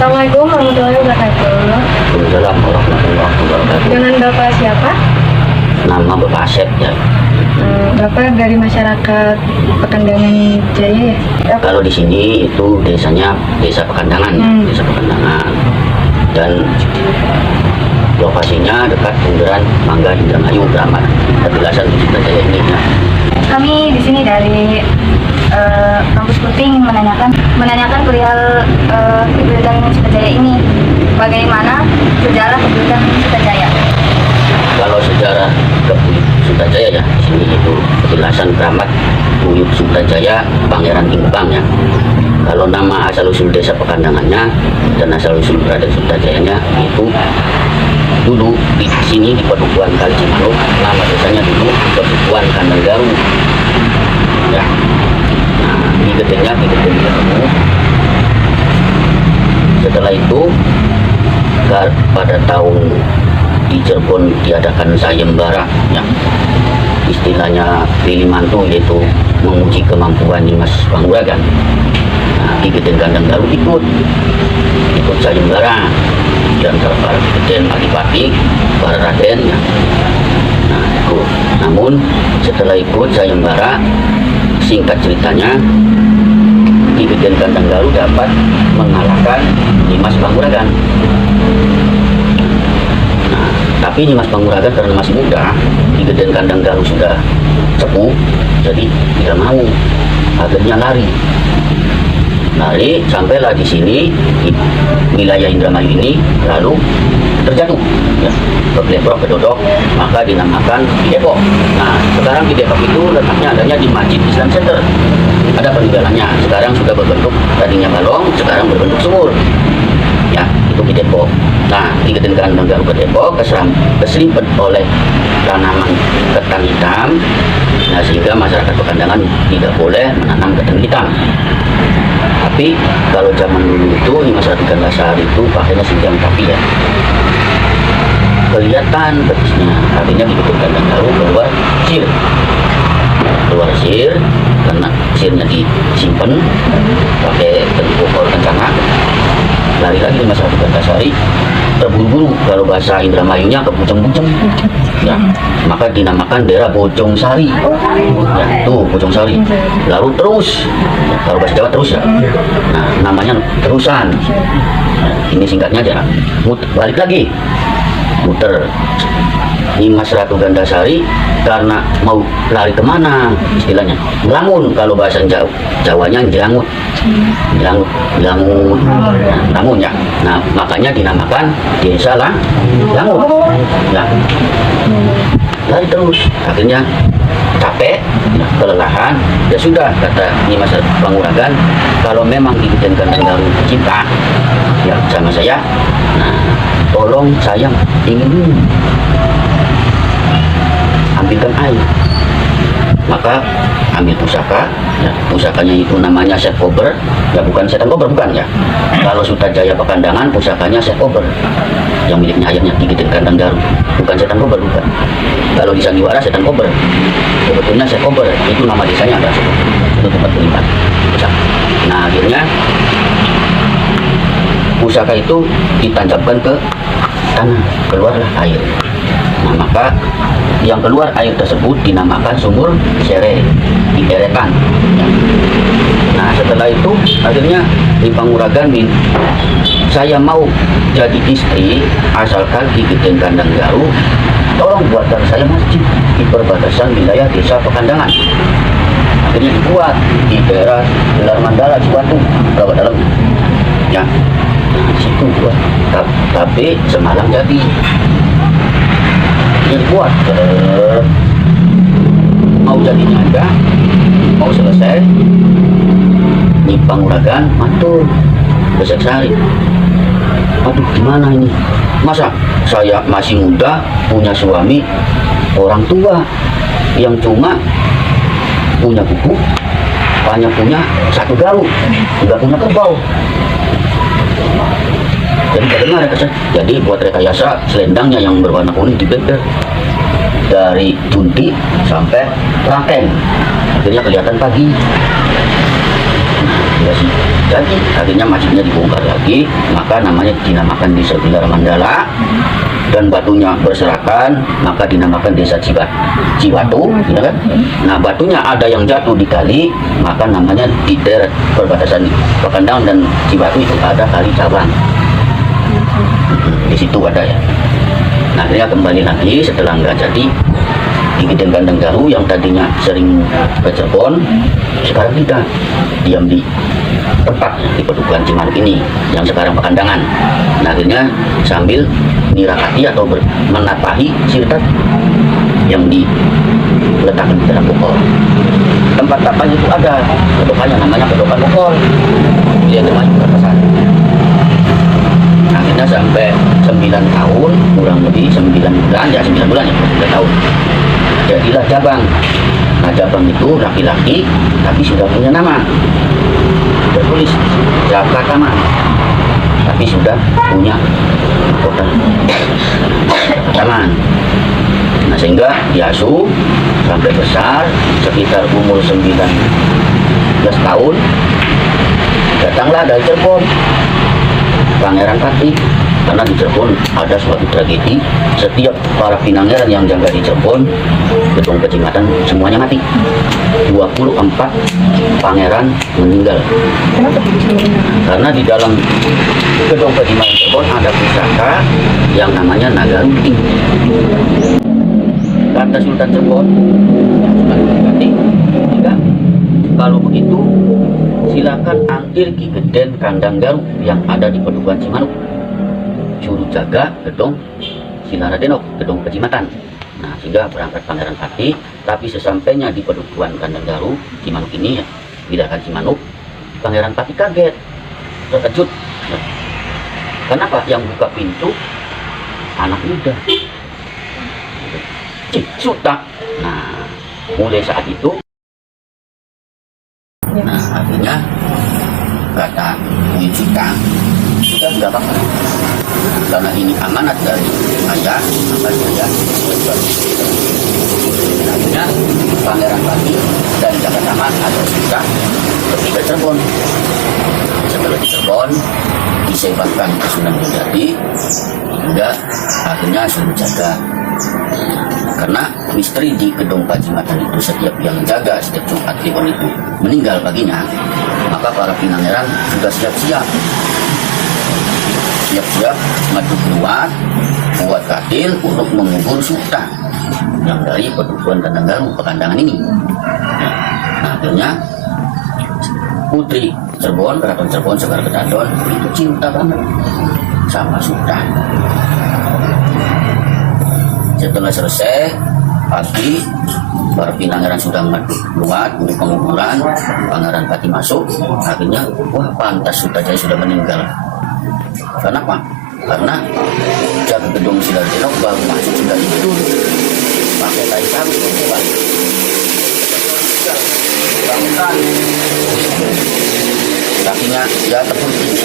Assalamualaikum warahmatullahi wabarakatuh. Waalaikumsalam warahmatullahi wabarakatuh. Dengan Bapak siapa? Nama Bapak Asep ya. Bapak dari masyarakat Pekandangan Jaya ya? Kalau di sini itu desanya Desa Pekandangan, Desa Pekandangan. Dan lokasinya dekat bundaran Mangga Indramayu Bramat. Penjelasan Suta Jaya ini ya. Kami di sini dari kampus Kuting menanyakan perihal kegiatan Sutajaya ini. Bagaimana sejarah kegiatan Sutajaya? Kalau sejarah Sutajaya ya, di sini itu penjelasan Keramat Buyut Sutajaya Pangeran Ingkang ya. Kalau nama asal usul desa Pekandangannya dan asal usul Raden Sutajayanya itu dulu di sini di Padukuhan Kali Cimanuk, nama desanya dulu Padukuhan Kandang Garu ya. Nah, di gedenya di gedeng ketemu. Setelah itu pada tahun di Cirebon diadakan sayembara ya, istilahnya pilih mantu, yaitu menguji kemampuan Dimas Panguragan. Nah, di gedeng Kandang Garu ikut sayembara dan para Geden Adipati, para Raden ya. Nah, ikut. Namun setelah ikut sayembara, singkat ceritanya di Geden Kandang Garu dapat mengalahkan Dimas Panguragan. Nah, tapi Dimas Panguragan karena masih muda, di Geden Kandang Garu sudah sepuh, jadi tidak mau, akhirnya lari sampailah di sini di wilayah Indramayu ini, lalu terjatuh ya, ke Dodok, maka dinamakan di Depok. Nah, sekarang di Depok itu letaknya adanya di Masjid Islam Center, ada peninggalannya. Sekarang sudah berbentuk, tadinya balong, sekarang berbentuk sumur ya, itu di Depok. Nah, di Geden Kandang Garu ke Depok keselipet oleh tanaman ketan hitam. Nah, sehingga masyarakat Pekandangan tidak boleh menanam ketan hitam. Tapi kalau zaman dulu itu masyarakat Gandasari itu pakainya sinjang tapi ya, kelihatan betisnya. Artinya di Geden Kandang Garu keluar sir, karena sirnya disimpan pakai pokok kencana. Lari lagi di masyarakat Gandasari, terburu-buru, kalau bahasa Indramayunya kebuceng-buceng ya, maka dinamakan daerah Bojong Sari ya, tuh Bojong Sari. Lalu terus ya, kalau bahasa Jawa terus ya, nah namanya terusan ya, ini singkatnya aja. Balik lagi muter Dimas Ratu Gandasari karena mau lari kemana, istilahnya ngelamun, kalau bahasa Jawanya jelangut ya. Nah, makanya dinamakan desa Langut ya. Lari terus, akhirnya capek, kelelahan, ya sudah, kata Dimas Panguragan, kalau memang di Geden Kandang Garu cinta ya sama saya, nah tolong saya ingin minum, ambilkan air. Maka ambil pusaka ya, pusakanya itu namanya Syekh Kober ya, bukan setan kober, bukan ya. Kalau Sutajaya Pekandangan pusakanya Syekh Kober yang miliknya ayahnya di Geden Kandang Garu, bukan setan kober, bukan. Kalau di Sandiwara setan kober, sebetulnya Syekh Kober itu nama desanya, ada itu tempat penyimpan pusaka. Nah, akhirnya pusaka itu ditancapkan ke tanah, keluarlah air. Nah, maka yang keluar air tersebut dinamakan sumur Sere, dierekan. Nah, setelah itu akhirnya di Panguragan, saya mau jadi istri asalkan di Geden Kandang Garu tolong buatkan saya masjid di perbatasan wilayah desa Pekandangan. Akhirnya dibuat di daerah Gelar Mandala, Cibatu, berapa dalam ya. Nah, di situ buat, tapi semalam jadi dibuat jadinya ada mau selesai di Panguragan matur Beseksari. Aduh, gimana ini, masa saya masih muda punya suami orang tua yang cuma punya buku, hanya punya satu galu, nggak punya kerbau. Jadi bagaimana mereka? Jadi buat rekayasa selendangnya yang berwarna kuning dibeber dari junti sampai rangkeng, akhirnya kelihatan pagi. Ya sih. Jadi akhirnya masjidnya dibongkar lagi, maka namanya dinamakan Desa Bilar Mandala, dan batunya berserakan, maka dinamakan Desa Cibatu, ya kan? Nah, batunya ada yang jatuh di kali, maka namanya di daerah perbatasan Pakandaun dan Cibatu itu ada kali cabang. Di situ ada ya. Nah, akhirnya kembali lagi setelah nggak jadi di Geden Kandang Garu yang tadinya sering ke Cirebon, sekarang tidak, diam di tempat di Pedukuhan Cimanuk ini yang sekarang Pakandangan. Nah, akhirnya sambil nirakati atau menapahi sirtat yang diletakkan di dalam bokor. Tempat tapah itu ada kedokannya, namanya kedokan bokor. Dia termasuk berpesan. Akhirnya sampai 9 tahun, kurang lebih 9 bulan ya, 9 bulan ya, 9 tahun. Jadilah Jabang. Nah, Jabang itu laki-laki tapi sudah punya nama, tertulis Jaka Taman, tapi sudah punya kota taman. Nah, sehingga diasuh sampai besar, sekitar umur 19 tahun datanglah dari Cirebon Pangeran Pati, karena di Cirebon ada suatu tragedi. Setiap para pinangeran yang jaga di Cirebon, gedung kecamatan semuanya mati. 24 pangeran meninggal. Karena di dalam gedung kecamatan Cirebon ada pusaka yang namanya Naga Runting. Kata Sultan Cirebon, Sultan Pati, tidak, kalau begitu silakan ambil Ki Geden Kandang Garu yang ada di Pedukuhan Cimanuk, suruh jaga gedung Silaradenok, gedung Kecamatan. Nah, sehingga berangkat Pangeran Pati, tapi sesampainya di Pedukuhan Kandang Garu Cimanuk ini ya, Wilayah Cimanuk, Pangeran Pati kaget, terkejut. Nah, kenapa? Yang buka pintu anak muda, Suta. Nah, mulai saat itu, nah, akhirnya kata Win Suta, sudah tidak apa-apa, karena ini amanat dari ayah, maka saya akhirnya Pangeran Pati dan Jaka Taman atau Suta pergi ke Cirebon. Setelah di Cirebon disebarkan ke Sunan Mulyadi, hingga akhirnya suruh jaga. Karena misteri di gedung Kecamatan itu setiap yang jaga setiap Jumat Kliwon itu meninggal paginya, maka para pinangeran sudah siap-siap maju keluar buat katil untuk mengubur Suta yang dari Pedukuhan Kandang Garu Pakandangan ini. Nah, akhirnya putri Cirebon, Keraton Cirebon, Sekar Kedadon itu cinta banget sama Suta. Setelah selesai pagi, para pinangeran sudah keluar untuk penguburan, Pangeran Pati masuk. Akhirnya, wah, pantas Suta Jaya sudah meninggal. Kenapa? Karena jaga gedung Silaradenok baru masuk sudah tidur pakai tai sapi balik. Bangunkan kakinya ya terpunting.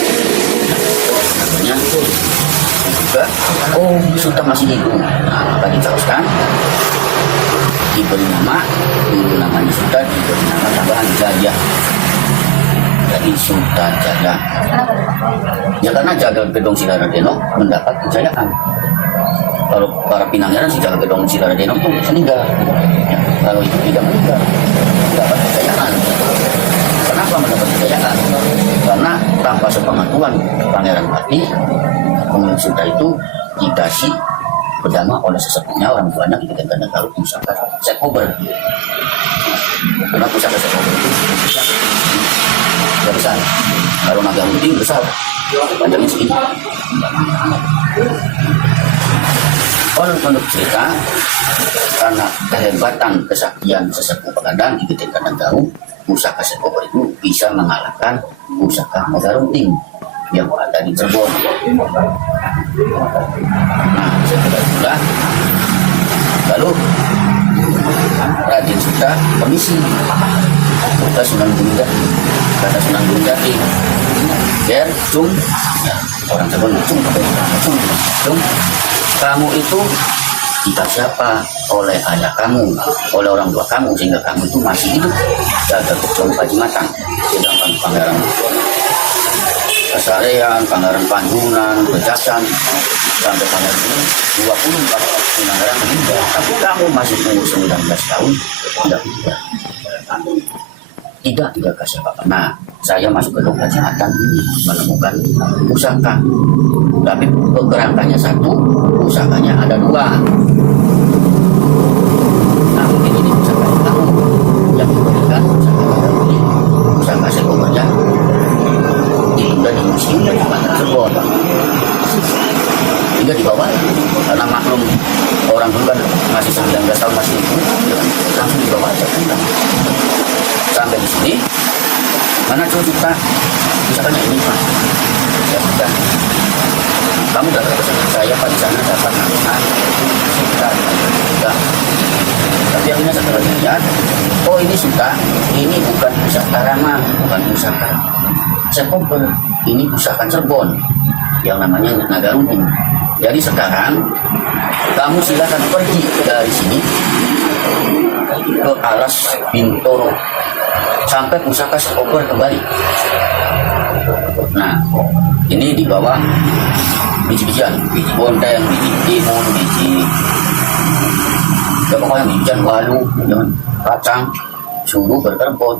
Akhirnya juga, oh, Suta masih hidup. Nah, maka diteruskan diberi nama, dulu namanya Suta, diberi nama tambahan Jaya, jadi Suta Jaya. Ya karena jaga gedung Silaradenok mendapat kejayaan. Kalau para pinangeran sih jaga gedung Silaradenok itu meninggal. Ya, kalau itu tidak meninggal, mendapat kejayaan. Kenapa mendapat kejayaan? Karena tanpa sepengetahuan Pangeran Pati, pemilik Suta itu dikasih berdama oleh sesepuhnya, orang tuanya di Geden Kandang Garu, pusaka Sekober. Karena pusaka Sekober itu besar. Kalau Naga Runting besar, panjangnya segini. Menurut cerita, karena kehebatan kesaktian sesepuh Pegadang di Gede Kandang pusaka Sekobor itu bisa mengalahkan pusaka Nagarunting yang ada di Cirebon. Nah, setelah itulah lalu Raden Suta permisi ke Sunan Gunung Jati. Kata Sunan Gunung Jati, Ger, Cung, ya, orang Cirebon, Cung, kamu itu kita siapa? Oleh ayah kamu, oleh orang tua kamu, sehingga kamu itu masih hidup jaga kecuali Pajimatang. Sedangkan Pangeran Kasarean, Pangeran Panjunan, Bejasan, sampai Pangeran ini 24 Pangeran meninggal, tapi kamu masih umur 19 tahun tidak kasih apa-apa. Nah, saya masuk ke lokasi Pajimatang menemukan pusaka, tapi pergerakannya satu, pusakanya ada dua. Nah, mungkin ini pusaka kamu yang diberikan pusaka Sekobornya ditunda di museum dan di Bandar Cirebon hingga dibawa, karena maklum orang dulu kan masih 19 tahun masih itu, langsung dibawa aja kan. Sampai di sini, mana cerita pusakanya ini Pak? Ya sudah, kamu datang ke sana, saya Pak di sana dapat nasihat, kita tidak. Tapi akhirnya setelah dilihat, oh ini sudah, ini bukan pusaka Rama, bukan pusaka Sekobor, ini pusaka Cirebon yang namanya Nagarunting. Jadi sekarang kamu silakan pergi dari sini ke Alas Bintoro sampai pusaka Sekobor kembali. Nah, ini di bawah biji-bijian, biji bonteng, biji timun, biji pokoknya bijian walu, kacang, suruh berkerbon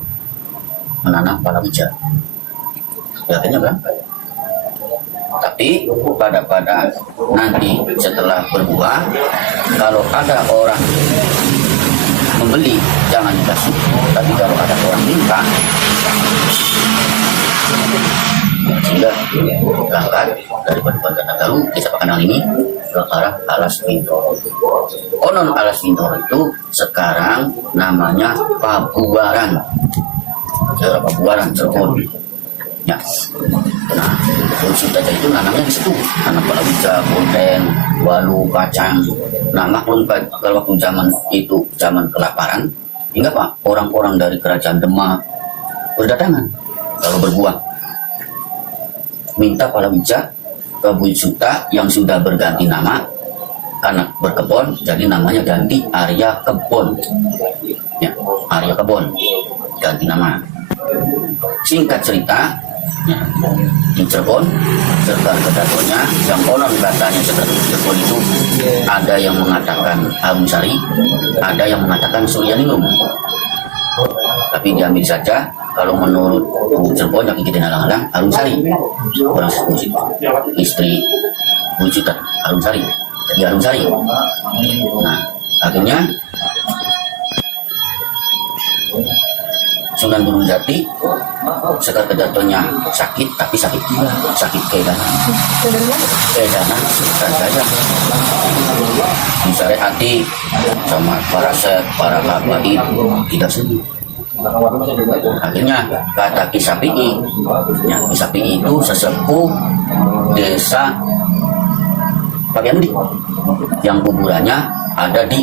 menanam palawija. Akhirnya berangkat. Tapi pada nanti setelah berbuah, kalau ada orang membeli jangan dikasih, tapi kalau ada orang minta, sehingga berangkat dari Bandar Nagaru desa Pegadang ini ke arah Alas Bintoro. Konon Alas Bintoro itu sekarang namanya Pabuaran, daerah Pabuaran Cirebon. Ya, nah, Suta itu nanamnya di situ, nanam palawija, bonteng, walu, kacang. Nah, maklum kalau waktu zaman itu zaman kelaparan, hingga Pak orang-orang dari kerajaan Demak berdatangan kalau berbuah, minta palawija ke Bu Suta yang sudah berganti nama karena berkebun, jadi namanya ganti Arya Kebon. Ya, Arya Kebon ganti nama. Singkat cerita, ya, di Cirebon, Sekar Kedatonya yang konon katanya Sekar Cirebon itu ada yang mengatakan Harumsari, ada yang mengatakan Suryaningrum. Tapi diambil saja kalau menurut Cirebon yang kita nalang-nalang Harumsari, orang musik, istri Bu Suta Harumsari, jadi Harumsari. Nah, akhirnya Sunan Gunung Jati, Sekar Kedatonya sakit, tapi sakit juga, sakit kedanan, saja. Disare hati sama para sek, para kabadi tidak sedih. Akhirnya kata Kisapi'i, ya, Kisapi'i itu sesepuh desa Pabiandi yang kuburannya ada di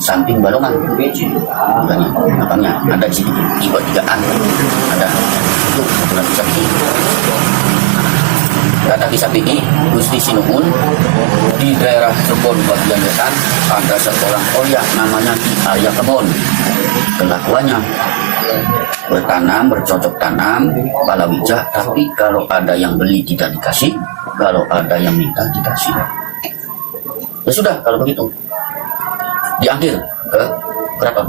samping Balongan, makamnya ada di situ, tiga-tigaan ada itu kuburan Kisapi'i. Kata Kisapi'i, Gusti Sinuhun di daerah Cirebon bagian wetan ada seorang Oya namanya Ki Arya Kebon. Kelakuannya bertanam, bercocok tanam, palawija, tapi kalau ada yang beli tidak dikasih, kalau ada yang minta dikasih. Ya sudah kalau begitu. Diakhir ke keraton.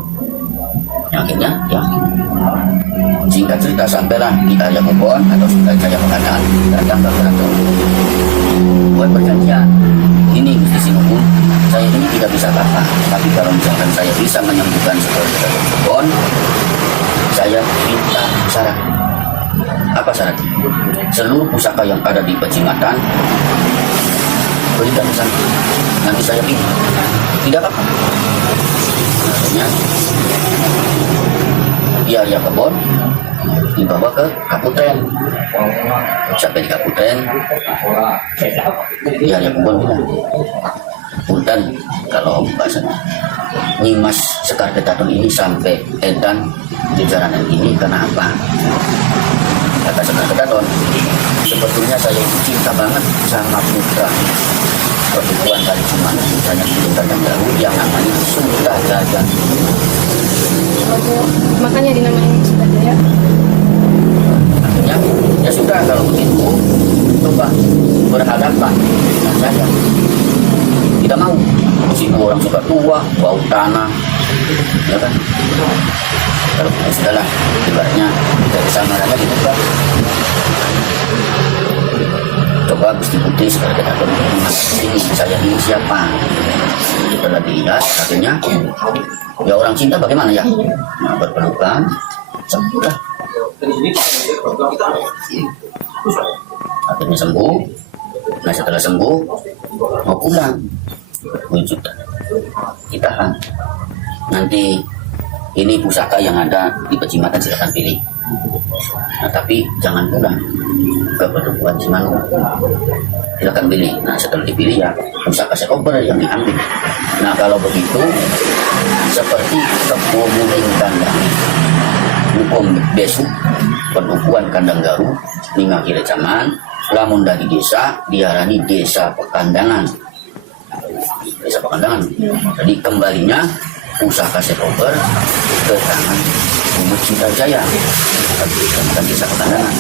Akhirnya, ya. Singkat cerita sampailah di Arya Kebon atau Sunan Jaya Pegadang datang ke keraton. Buat perjanjian. Ini Gusti Sinuhun, saya ini tidak bisa apa, tapi kalau misalkan saya bisa menyembuhkan seperti Kebon, saya minta syarat. Apa syaratnya? Seluruh pusaka yang ada di Pajimatang berikan ke sana. Nanti saya pilih. Tidak apa-apa. akhirnya di area kebun dibawa ke Kaputen. Sampai di Kaputen, di area kebun bilang, punten kalau bahasanya Nyimas Sekar Ketaton ini sampai edan di jalanan ini karena apa? Kata Sekar Ketaton, sebetulnya saya itu cinta banget sama putra perempuan kali cuman misalnya Gunung Garu yang namanya Sutajaya. Makanya dinamain Sutajaya. Akhirnya ya sudah kalau begitu coba berhadapan dengan saya. Tidak mau, di situ orang suka tua, bau tanah, ya kan? Kalau ya sudahlah, ibaratnya dari samarannya gitu kan. Coba Gusti Putri Sekar Ketaton ini saya ini siapa? Setelah dilihat, akhirnya ya orang cinta bagaimana ya? Nah, berpelukan, sembuhlah. Akhirnya sembuh. Nah setelah sembuh mau pulang, wujud ditahan. Nanti ini pusaka yang ada di Pecimatan silakan pilih. Nah tapi jangan pulang ke Padukuhan Cimanu, silakan pilih. Nah setelah dipilih ya pusaka sekoper yang diambil. Nah kalau begitu seperti kemudian kandang hukum besuk Padukuhan Kandang Garu lima kira zaman lamun dari desa diarani desa Pekandangan. Desa Pekandangan. Jadi kembalinya pusaka sekoper ke tangan Bumut Sutajaya, bukan desa Pekandangan.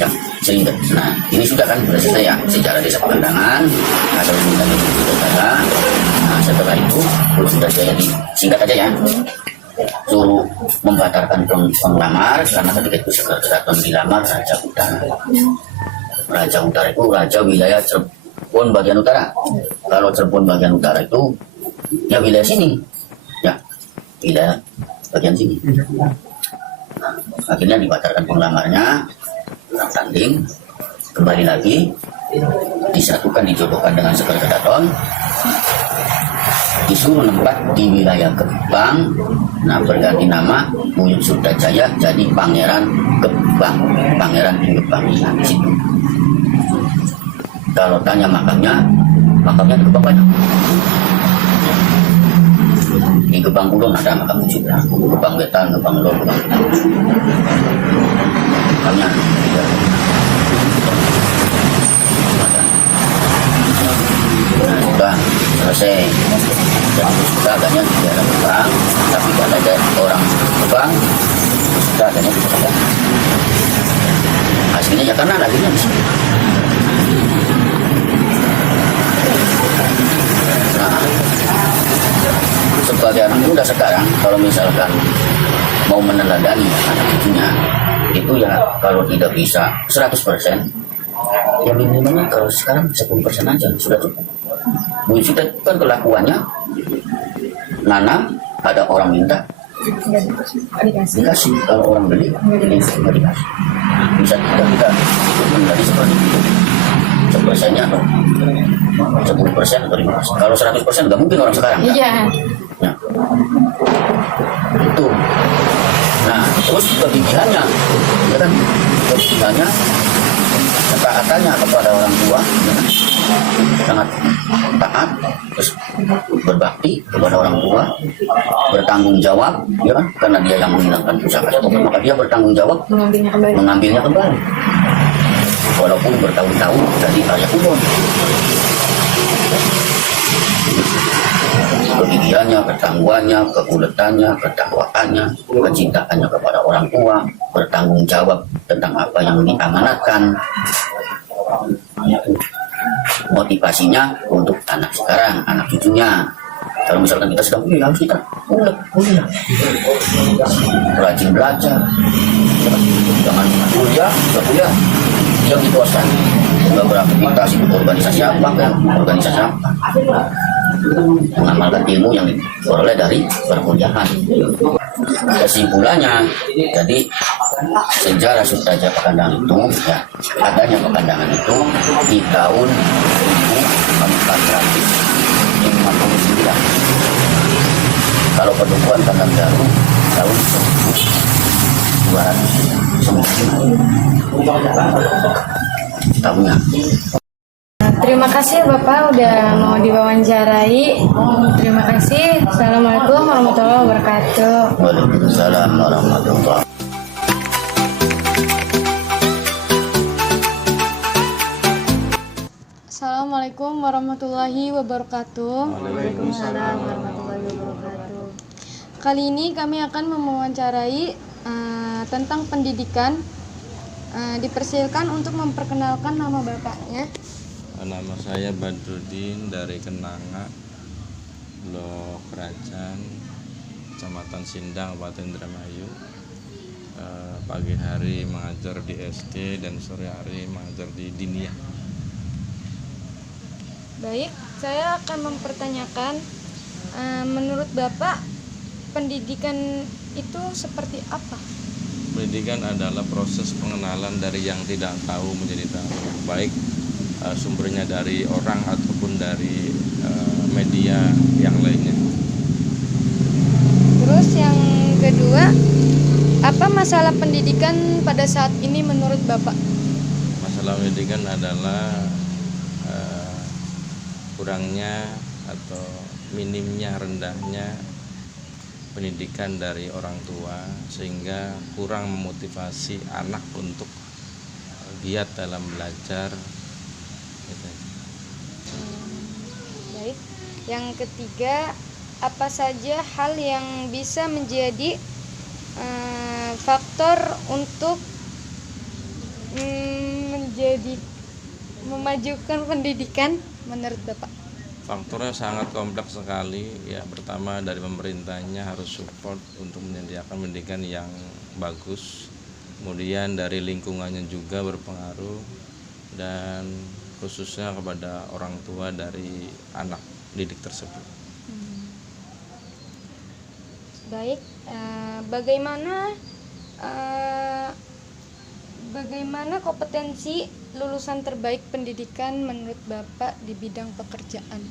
Ya, sehingga, nah ini sudah kan sudah selesai ya sejarah desa Pekandangan, asal dari Bumut Sutajaya. Nah setelah itu Bumut Sutajaya disingkat aja ya, suruh membatalkan penglamar karena ketika itu Sekar Ketaton dilamar Raja Utara. Raja Utara itu raja wilayah Cirebon bagian utara. Kalau Cirebon bagian utara itu ya wilayah sini, ya wilayah bagian sini. Nah, akhirnya dibatalkan penglamarnya, orang tanding, kembali lagi disatukan dijodohkan dengan Sekar Ketaton, disuruh nempat di wilayah Gebang. Nah berganti nama Buyut Sutajaya jadi Pangeran Gebang, Pangeran di Gebang. Nah, di situ. Kalau tanya makamnya di Gebang banyak. Di Gebang Kulon ada makam juga, Gebang Wetan, Gebang Lor, Gebang Wetan. Makamnya ya. Nah, sudah selesai dan sudah adanya di daerah Gebang, tapi kalau ada orang Gebang sudah adanya di Gebang. Aslinya ya karena lahirnya di sini. Nah, sebagai anak muda sekarang kalau misalkan mau meneladani anak cucunya itu ya kalau tidak bisa 100%, ya minimalnya kalau sekarang 10% aja sudah cukup. Buyut kan kelakuannya nanam, ada orang minta dikasih, kalau orang beli dikasih. Bisa kita menjadi seperti itu. 1%-nya atau 10% atau 5%. Kalau 100% nggak mungkin orang sekarang. Iya. Ya. Itu. Nah, terus kegigihannya, ya kan? Kegigihannya, ketaatannya kepada orang tua, ya kan? Sangat taat, terus berbakti kepada orang tua, bertanggung jawab, ya kan? Karena dia yang menghilangkan pusaka sekoper, maka dia bertanggung jawab mengambilnya kembali. Walaupun bertahun-tahun dari area kubon. Kegigihannya, ketangguhannya, kekuletannya, ketakwaannya, kecintaannya kepada orang tua, bertanggung jawab tentang apa yang diamanatkan. Motivasinya untuk anak sekarang, anak cucunya. Kalau misalkan kita sedang kuliah, harus kita kuliah. Rajin belajar. Jangan kuliah, yang dikuasai. Nggak beraktivitas ikut organisasi apa, kan? Organisasi apa? Mengamalkan ilmu yang diperoleh dari perkuliahan. Kesimpulannya, jadi sejarah Sutajaya Pekandangan itu, ya, adanya Pekandangan itu di tahun 1459 Pedukuhan Pekanbaru tahun 1209 tahunnya. Terima kasih Bapak udah mau diwawancarai. Terima kasih. Assalamualaikum warahmatullahi wabarakatuh. Waalaikumsalam warahmatullahi wabarakatuh. Assalamualaikum warahmatullahi wabarakatuh. Waalaikumsalam warahmatullahi wabarakatuh. Kali ini kami akan mewawancarai tentang pendidikan. Dipersilakan untuk memperkenalkan nama bapaknya. Nama saya Badrudin dari Kenanga, Blok Kerajaan, Kecamatan Sindang, Kabupaten Indramayu. Pagi hari mengajar di SD dan sore hari mengajar di Diniyah. Baik, saya akan mempertanyakan, menurut Bapak, pendidikan itu seperti apa? Pendidikan adalah proses pengenalan dari yang tidak tahu menjadi tahu, baik sumbernya dari orang ataupun dari media yang lainnya. Terus yang kedua, apa masalah pendidikan pada saat ini menurut Bapak? Masalah pendidikan adalah kurangnya atau minimnya, rendahnya pendidikan dari orang tua, sehingga kurang memotivasi anak untuk giat dalam belajar. Gitu. Baik. Yang ketiga, apa saja hal yang bisa menjadi faktor untuk memajukan pendidikan menurut Bapak? Faktornya sangat kompleks sekali ya. Pertama, dari pemerintahnya harus support untuk menyediakan pendidikan yang bagus. Kemudian dari lingkungannya juga berpengaruh, dan khususnya kepada orang tua dari anak didik tersebut. Baik, bagaimana kompetensi lulusan terbaik pendidikan menurut Bapak di bidang pekerjaan?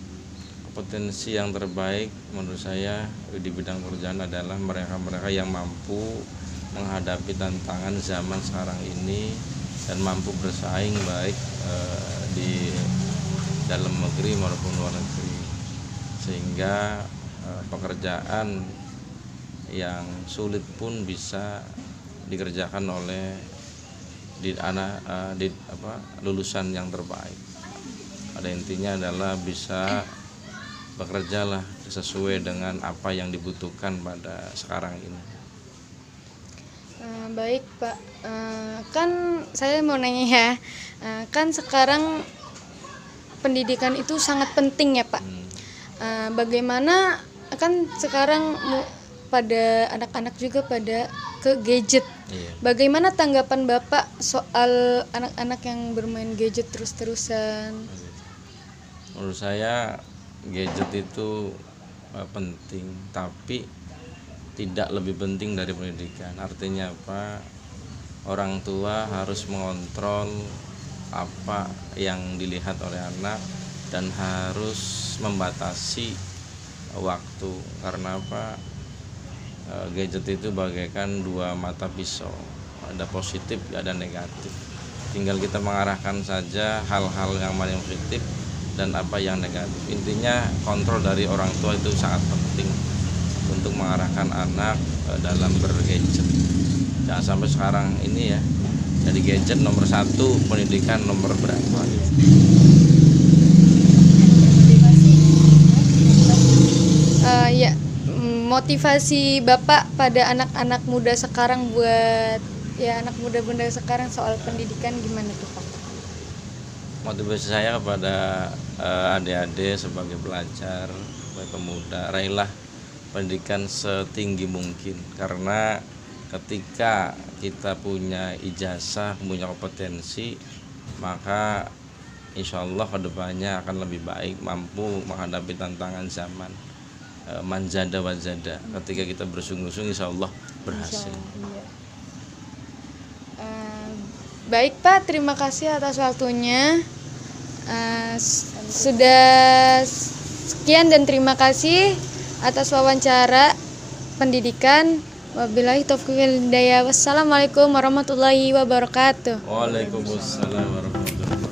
Kompetensi yang terbaik menurut saya di bidang pekerjaan adalah mereka-mereka yang mampu menghadapi tantangan zaman sekarang ini dan mampu bersaing baik di dalam negeri maupun luar negeri, sehingga pekerjaan yang sulit pun bisa dikerjakan oleh lulusan yang terbaik. Pada intinya adalah bisa bekerjalah sesuai dengan apa yang dibutuhkan pada sekarang ini. Baik Pak, kan saya mau nanya ya, kan sekarang pendidikan itu sangat penting ya Pak. Bagaimana kan sekarang pada anak-anak juga pada ke gadget. Iya. Bagaimana tanggapan Bapak soal anak-anak yang bermain gadget terus-terusan? Menurut saya gadget itu penting, tapi tidak lebih penting dari pendidikan. Artinya apa? Orang tua harus mengontrol apa yang dilihat oleh anak dan harus membatasi waktu. Karena apa? Gadget itu bagaikan dua mata pisau, ada positif, ada negatif. Tinggal kita mengarahkan saja hal-hal yang mana yang positif dan apa yang negatif. Intinya kontrol dari orang tua itu sangat penting untuk mengarahkan anak dalam bergadget. Jangan sampai sekarang ini ya, jadi gadget nomor 1, pendidikan nomor berapa gitu. Ya, motivasi Bapak pada anak-anak muda sekarang buat ya anak muda-muda sekarang soal pendidikan gimana tuh Pak? Motivasi saya kepada adik-adik sebagai pelajar, sebagai pemuda, raihlah pendidikan setinggi mungkin, karena ketika kita punya ijazah, punya kompetensi, maka insya Allah kedepannya akan lebih baik, mampu menghadapi tantangan zaman. Manjada wajada, ketika kita bersungguh-sungguh insya Allah berhasil. Iya. Baik Pak, terima kasih atas waktunya. Sudah sekian dan terima kasih atas wawancara. pendidikan. Wabillahi taufiq wal hidayah. Wassalamualaikum warahmatullahi wabarakatuh. Waalaikumsalam warahmatullahi wabarakatuh.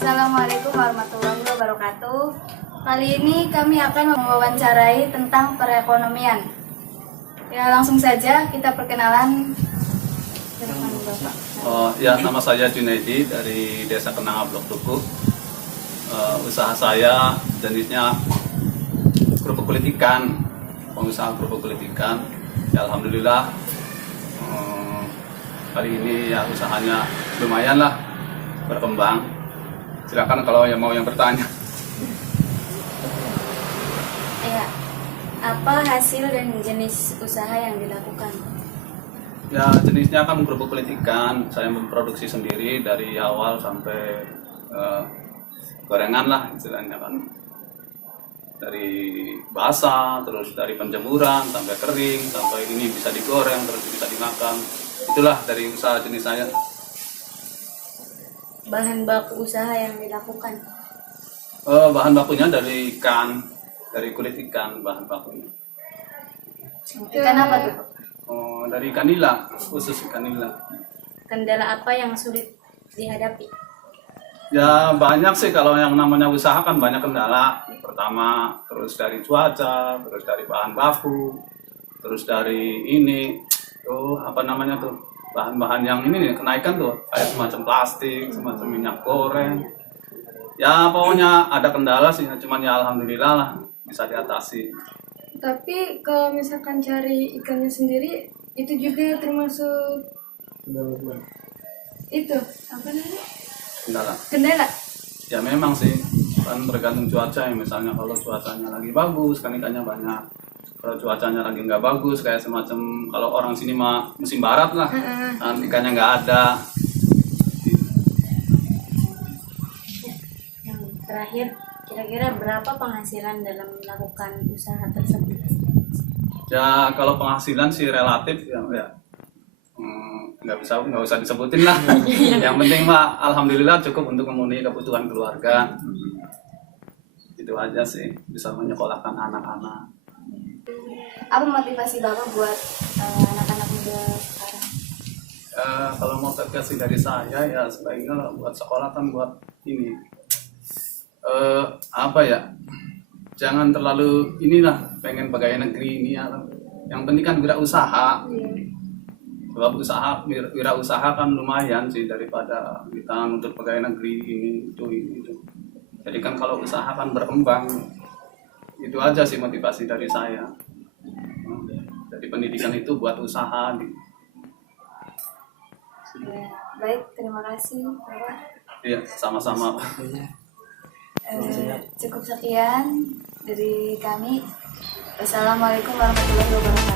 Assalamualaikum warahmatullahi wabarakatuh. Kali ini kami akan mewawancarai tentang perekonomian. Ya, langsung saja kita perkenalan. Silakan, Bapak. Ya, nama saya Junaidi dari Desa Kenanga Blok Tuku. Usaha saya jenisnya kerupuk kulit ikan, pengusaha kerupuk kulit ikan. Ya, alhamdulillah kali ini ya usahanya lumayan lah berkembang. Silakan kalau yang bertanya. Ya, apa hasil dan jenis usaha yang dilakukan? Ya, jenisnya kan kerupuk kulit ikan. Saya memproduksi sendiri dari awal sampai gorengan lah istilahnya kan. Dari basah, terus dari penjemuran sampai kering, sampai ini bisa digoreng, terus bisa dimakan. Itulah dari usaha jenis saya. Bahan baku usaha yang dilakukan. Bahan bakunya dari ikan, dari kulit ikan bahan bakunya. Ikan apa tuh? Dari ikan nila, khusus ikan nila. Kendala apa yang sulit dihadapi? Ya banyak sih, kalau yang namanya usaha kan banyak kendala. Pertama, terus dari cuaca, terus dari bahan baku, terus dari ini, apa namanya tuh, bahan-bahan yang ini nih, kenaikan tuh, kayak semacam plastik, semacam minyak goreng. Ya pokoknya ada kendala sih, cuman ya alhamdulillah lah bisa diatasi. Tapi kalau misalkan cari ikannya sendiri itu juga termasuk itu apa namanya? Kendala. Ya memang sih, kan tergantung cuaca ya. Misalnya kalau cuacanya lagi bagus kan ikannya banyak. Kalau cuacanya lagi nggak bagus, kayak semacam kalau orang sini mah musim barat lah, kan ikannya nggak ada. Yang terakhir, kira-kira berapa penghasilan dalam melakukan usaha tersebut? Ya kalau penghasilan sih relatif ya, nggak usah disebutin lah. Yang penting mah alhamdulillah cukup untuk memenuhi kebutuhan keluarga. Itu aja sih, bisa menyekolahkan anak-anak. Apa motivasi Bapak buat anak-anak muda sekarang? Kalau motivasi dari saya ya sebaiknya lah buat sekolah kan buat ini apa ya, jangan terlalu inilah pengen pegawai negeri ini ya. Yang penting kan wirausaha. Sebab wirausaha kan lumayan sih daripada kita untuk pegawai negeri ini itu. Jadi kan kalau usaha kan berkembang. Itu aja sih motivasi dari saya. Jadi pendidikan itu buat usaha. Ya, baik, terima kasih Bapak. Iya, sama-sama. Cukup sekian dari kami. Wassalamualaikum warahmatullahi wabarakatuh.